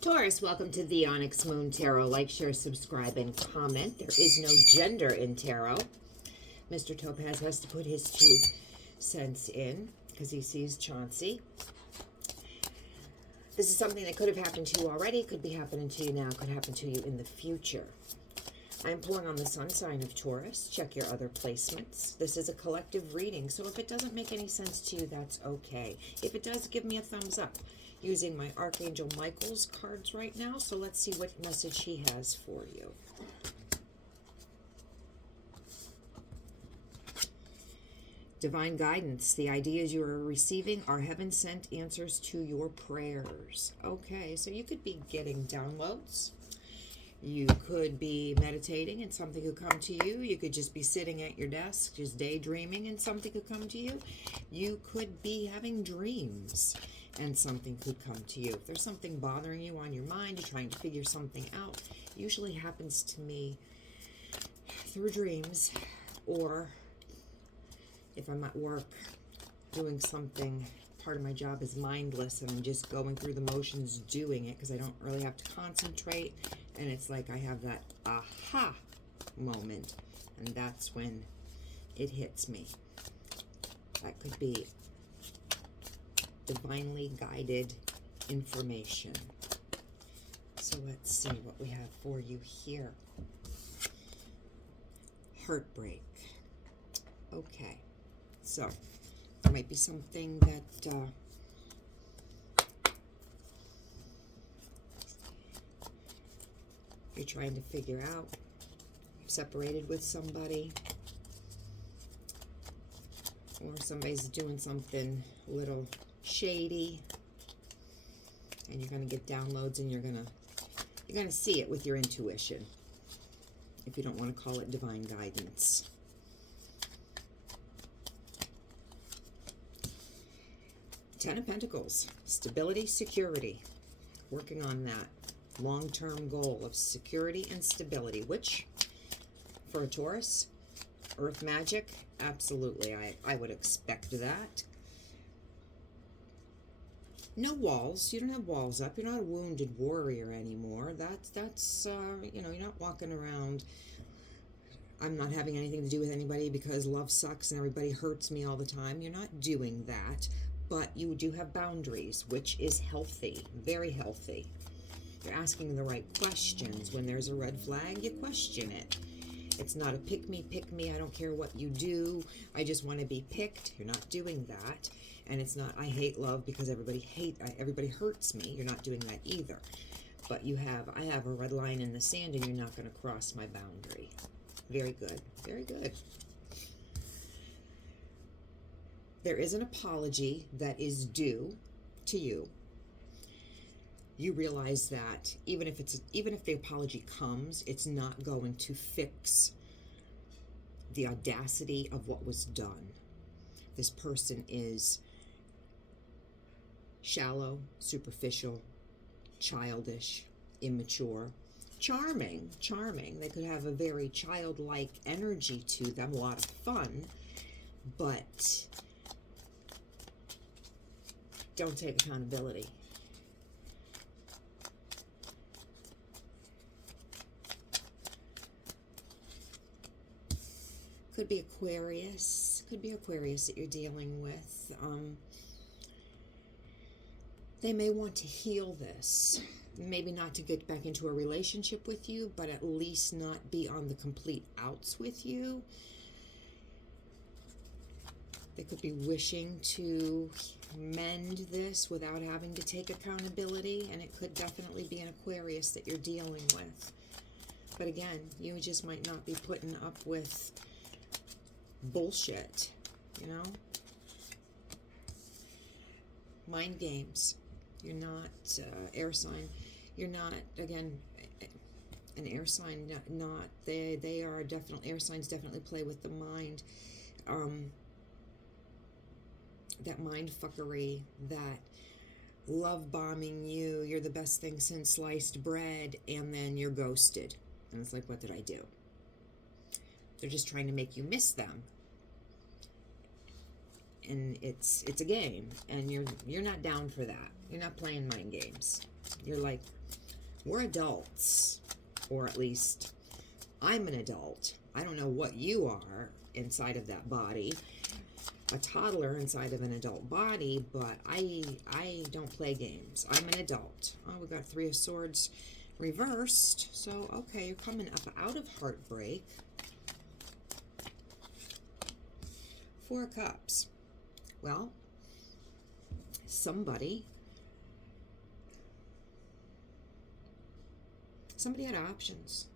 Taurus, welcome to the Onyx Moon Tarot. Like, share, subscribe, and comment. There is no gender in tarot. Mr. Topaz has to put his 2 cents in because he sees Chauncey. This is something that could have happened to you already, could be happening to you now, could happen to you in the future. I'm pulling on the sun sign of Taurus. Check your other placements. This is a collective reading, so if it doesn't make any sense to you, that's okay. If it does, give me a thumbs up. Using my Archangel Michael's cards right now, so let's see what message he has for you. Divine guidance. The ideas you are receiving are heaven-sent answers to your prayers. Okay, so you could be getting downloads. You could be meditating and something could come to you. You could just be sitting at your desk, just daydreaming and something could come to you. You could be having dreams and something could come to you. If there's something bothering you on your mind, you're trying to figure something out, it usually happens to me through dreams, or if I'm at work doing something, part of my job is mindless and I'm just going through the motions doing it because I don't really have to concentrate, and it's like I have that aha moment, and that's when it hits me. That could be divinely guided information. So let's see what we have for you here. Heartbreak. Okay, so there might be something that you're trying to figure out. You're separated with somebody, or somebody's doing something a little shady, and you're going to get downloads, and you're going to see it with your intuition, if you don't want to call it divine guidance. Ten of Pentacles. Stability, security. Working on that long-term goal of security and stability, which for a Taurus, earth magic, absolutely, I would expect that. No walls. You don't have walls up. You're not a wounded warrior anymore. That's you know, you're not walking around, I'm not having anything to do with anybody because love sucks and everybody hurts me all the time. You're not doing that, but you do have boundaries, which is healthy, very healthy. You're asking the right questions. When there's a red flag, you question it. It's not a pick me, I don't care what you do, I just want to be picked. You're not doing that. And it's not, I hate love because everybody hurts me. You're not doing that either. But I have a red line in the sand, and you're not going to cross my boundary. Very good, very good. There is an apology that is due to you. You realize that even if the apology comes, it's not going to fix the audacity of what was done. This person is shallow, superficial, childish, immature, charming. They could have a very childlike energy to them, a lot of fun, but don't take accountability. Could be Aquarius. Could be Aquarius that you're dealing with. They may want to heal this. Maybe not to get back into a relationship with you, but at least not be on the complete outs with you. They could be wishing to mend this without having to take accountability, and it could definitely be an Aquarius that you're dealing with. But again, you just might not be putting up with bullshit, you know? Mind games. You're not air sign. You're not, again, an air sign. Not they are definitely, air signs definitely play with the mind. That mind fuckery, that love bombing you. You're the best thing since sliced bread, and then you're ghosted, and it's like, what did I do? They're just trying to make you miss them. And it's a game, and you're not down for that. You're not playing mind games. You're like, We're adults, or at least I'm an adult. I don't know what you are inside of that body, a toddler inside of an adult body, but I don't play games. I'm an adult. Oh, we got Three of Swords reversed. So, okay, you're coming up out of heartbreak. Four of Cups. Well, somebody had options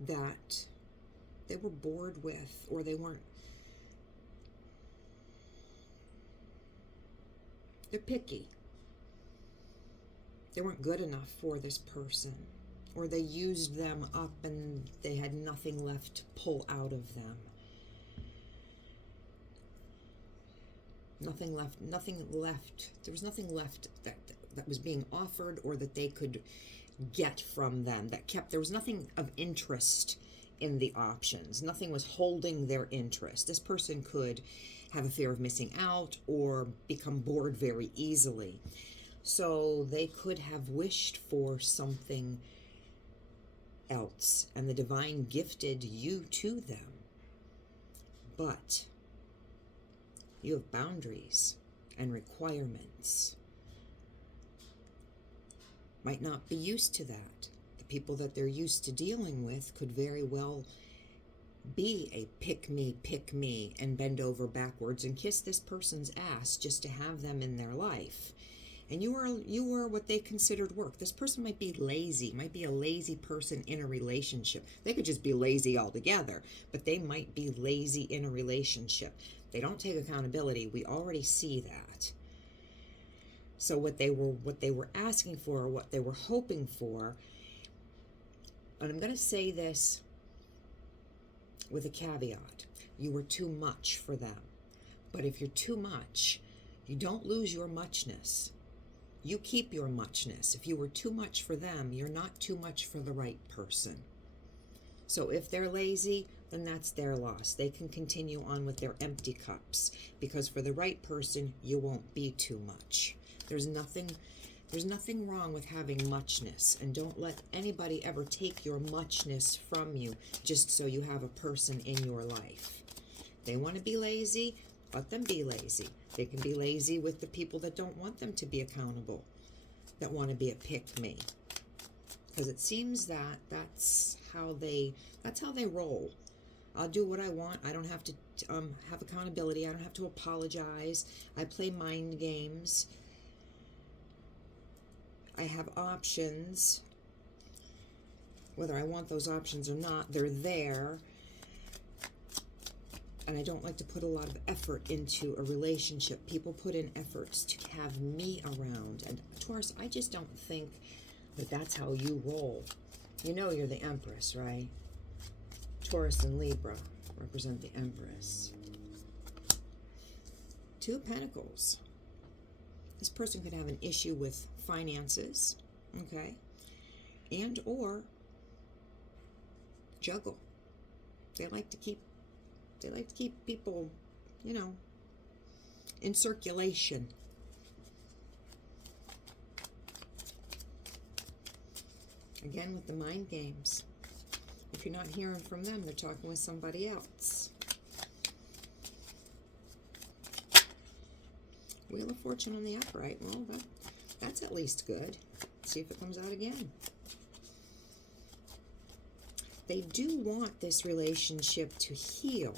that they were bored with, or they weren't. They're picky. They weren't good enough for this person, or they used them up and they had nothing left to pull out of them. Nothing left. There was nothing left that was being offered, or that they could get from them, there was nothing of interest in the options. Nothing was holding their interest. This person could have a fear of missing out or become bored very easily. So they could have wished for something else, and the divine gifted you to them. But you have boundaries and requirements. Might not be used to that. The people that they're used to dealing with could very well be a pick me, and bend over backwards and kiss this person's ass just to have them in their life. And you are what they considered work. This person might be lazy, might be a lazy person in a relationship. They could just be lazy altogether, but they might be lazy in a relationship. They don't take accountability. We already see that. So what they were asking for, or what they were hoping for, and I'm going to say this with a caveat, you were too much for them. But if you're too much, you don't lose your muchness. You keep your muchness. If you were too much for them, you're not too much for the right person. So if they're lazy, then that's their loss. They can continue on with their empty cups, because for the right person, you won't be too much. There's nothing wrong with having muchness, and don't let anybody ever take your muchness from you just so you have a person in your life. They want to be lazy, let them be lazy. They can be lazy with the people that don't want them to be accountable, that want to be a pick-me. Because it seems that that's how they roll. I'll do what I want. I don't have to have accountability. I don't have to apologize. I play mind games. I have options. Whether I want those options or not, they're there. And I don't like to put a lot of effort into a relationship. People put in efforts to have me around. And Taurus, I just don't think that that's how you roll. You know you're the Empress, right? Taurus and Libra represent the Empress. Two of Pentacles. This person could have an issue with finances, okay? And or juggle. They like to keep people, in circulation. Again, with the mind games. If you're not hearing from them, they're talking with somebody else. Wheel of Fortune on the upright. Well, that's at least good. Let's see if it comes out again. They do want this relationship to heal.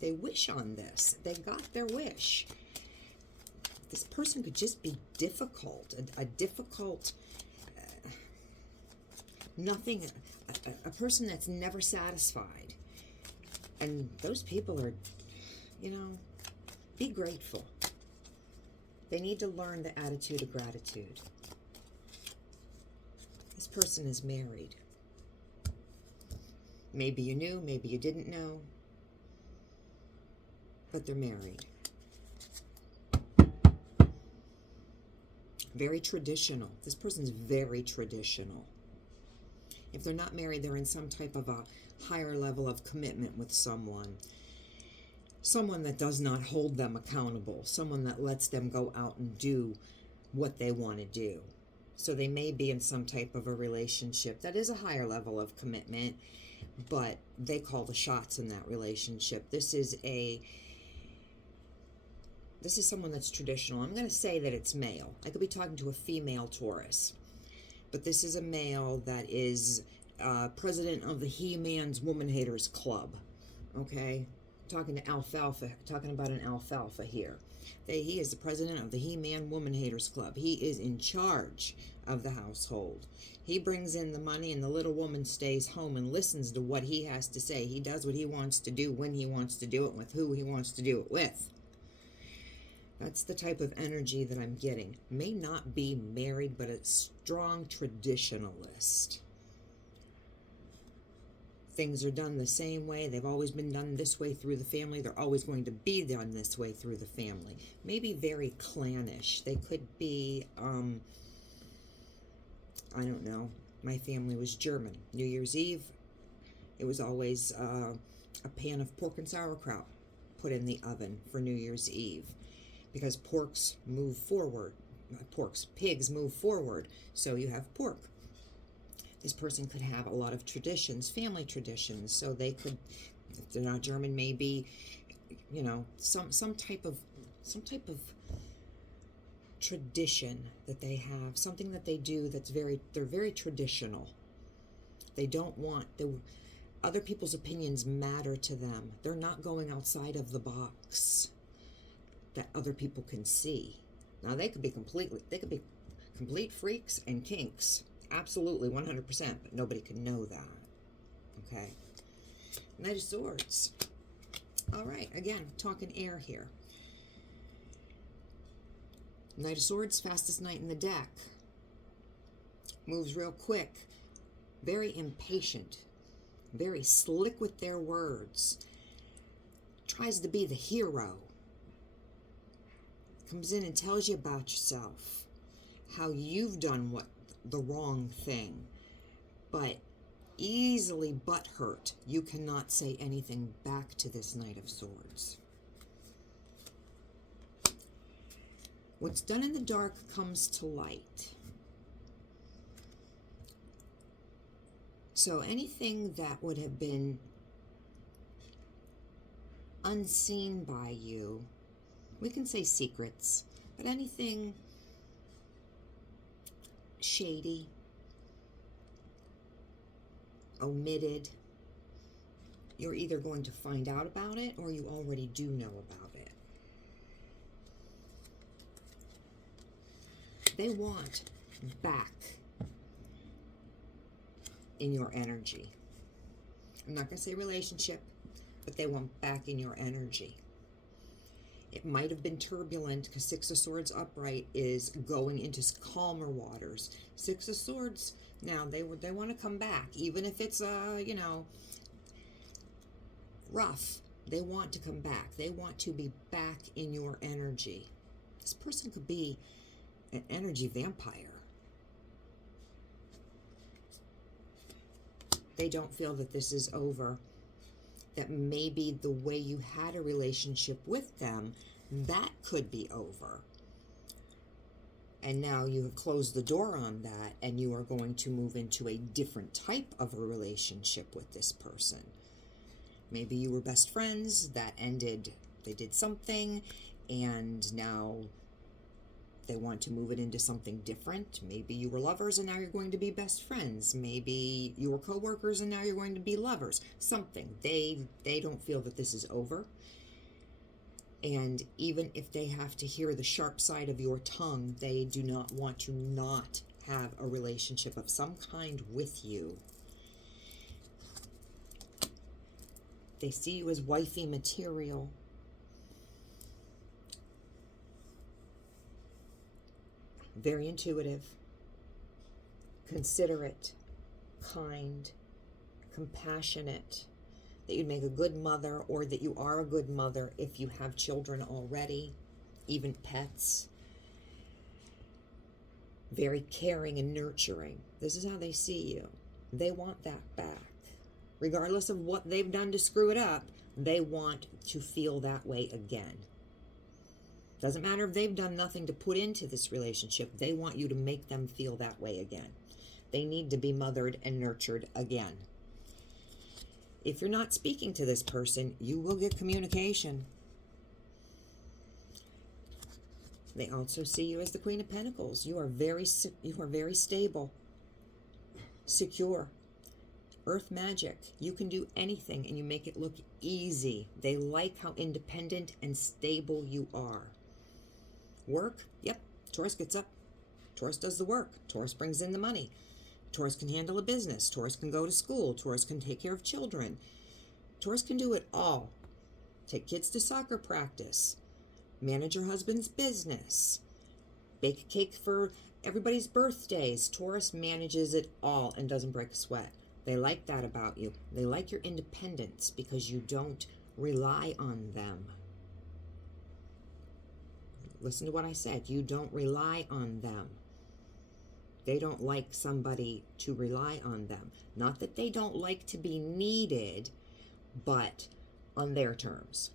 They wish on this. They got their wish. This person could just be difficult, a difficult, a person that's never satisfied. And those people are, be grateful. They need to learn the attitude of gratitude. This person is married. Maybe you knew, maybe you didn't know, but they're married. Very traditional. This person's very traditional. If they're not married, they're in some type of a higher level of commitment with someone. Someone that does not hold them accountable. Someone that lets them go out and do what they want to do. So they may be in some type of a relationship that is a higher level of commitment, but they call the shots in that relationship. This is someone that's traditional. I'm going to say that it's male. I could be talking to a female Taurus, but this is a male that is president of the He-Man's Woman Haters Club. Okay? Talking about an alfalfa here. He is the president of the He-Man Woman Haters Club. He is in charge of the household. He brings in the money, and the little woman stays home and listens to what he has to say. He does what he wants to do, when he wants to do it, with who he wants to do it with. That's the type of energy that I'm getting. May not be married, but a strong traditionalist. Things are done the same way. They've always been done this way through the family. They're always going to be done this way through the family. Maybe very clannish. They could be, I don't know. My family was German. New Year's Eve, it was always a pan of pork and sauerkraut put in the oven for New Year's Eve. Because pigs move forward. So you have pork. This person could have a lot of traditions, family traditions. So they could, if they're not German, maybe, some type of tradition that they have, something that they do they're very traditional. They don't want other people's opinions matter to them. They're not going outside of the box that other people can see. Now they could be complete freaks and kinks. Absolutely, 100%, but nobody can know that. Okay? Knight of Swords. All right, again, talking air here. Knight of Swords, fastest knight in the deck. Moves real quick. Very impatient. Very slick with their words. Tries to be the hero. Comes in and tells you about yourself. How you've done the wrong thing, but easily butthurt. You cannot say anything back to this Knight of Swords. What's done in the dark comes to light. So anything that would have been unseen by you, we can say secrets, but anything shady, omitted, you're either going to find out about it or you already do know about it. They want back in your energy. I'm not going to say relationship, but they want back in your energy. It might have been turbulent because Six of Swords upright is going into calmer waters. Six of Swords, now they want to come back, even if it's rough. They want to come back. They want to be back in your energy. This person could be an energy vampire. They don't feel that this is over. That maybe the way you had a relationship with them, that could be over. And now you have closed the door on that, and you are going to move into a different type of a relationship with this person. Maybe you were best friends, that ended, they did something, and now they want to move it into something different. Maybe you were lovers and now you're going to be best friends. Maybe you were co-workers and now you're going to be lovers. Something. They don't feel that this is over. And even if they have to hear the sharp side of your tongue, they do not want to not have a relationship of some kind with you. They see you as wifey material. Very intuitive, considerate, kind, compassionate, that you'd make a good mother, or that you are a good mother if you have children already, even pets. Very caring and nurturing. This is how they see you. They want that back. Regardless of what they've done to screw it up, they want to feel that way again. Doesn't matter if they've done nothing to put into this relationship. They want you to make them feel that way again. They need to be mothered and nurtured again. If you're not speaking to this person, you will get communication. They also see you as the Queen of Pentacles. You are very stable, secure. Earth magic. You can do anything and you make it look easy. They like how independent and stable you are. Work? Yep. Taurus gets up. Taurus does the work. Taurus brings in the money. Taurus can handle a business. Taurus can go to school. Taurus can take care of children. Taurus can do it all. Take kids to soccer practice. Manage your husband's business. Bake a cake for everybody's birthdays. Taurus manages it all and doesn't break a sweat. They like that about you. They like your independence because you don't rely on them. Listen to what I said. You don't rely on them. They don't like somebody to rely on them. Not that they don't like to be needed, but on their terms.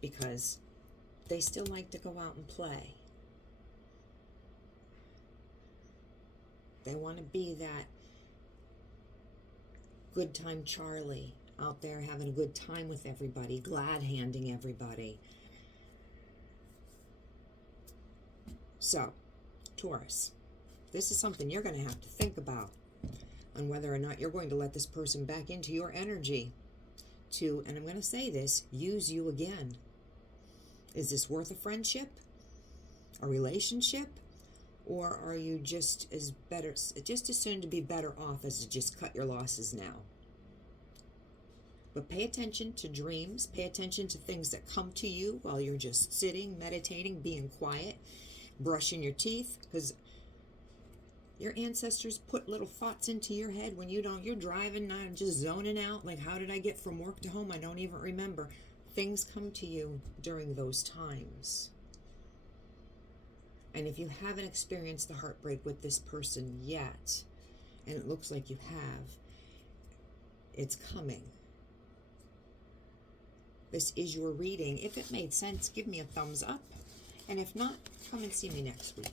Because they still like to go out and play. They want to be that good time Charlie out there having a good time with everybody, glad handing everybody. So, Taurus, this is something you're going to have to think about on whether or not you're going to let this person back into your energy to, and I'm going to say this, use you again. Is this worth a friendship, a relationship, or are you just as soon to be better off as to just cut your losses now? But pay attention to dreams, pay attention to things that come to you while you're just sitting, meditating, being quiet, brushing your teeth, because your ancestors put little thoughts into your head when you don't. You're driving, not just zoning out, like how did I get from work to home? I don't even remember. Things come to you during those times. And if you haven't experienced the heartbreak with this person yet, and it looks like you have, it's coming. This is your reading. If it made sense, give me a thumbs up. And if not, come and see me next week.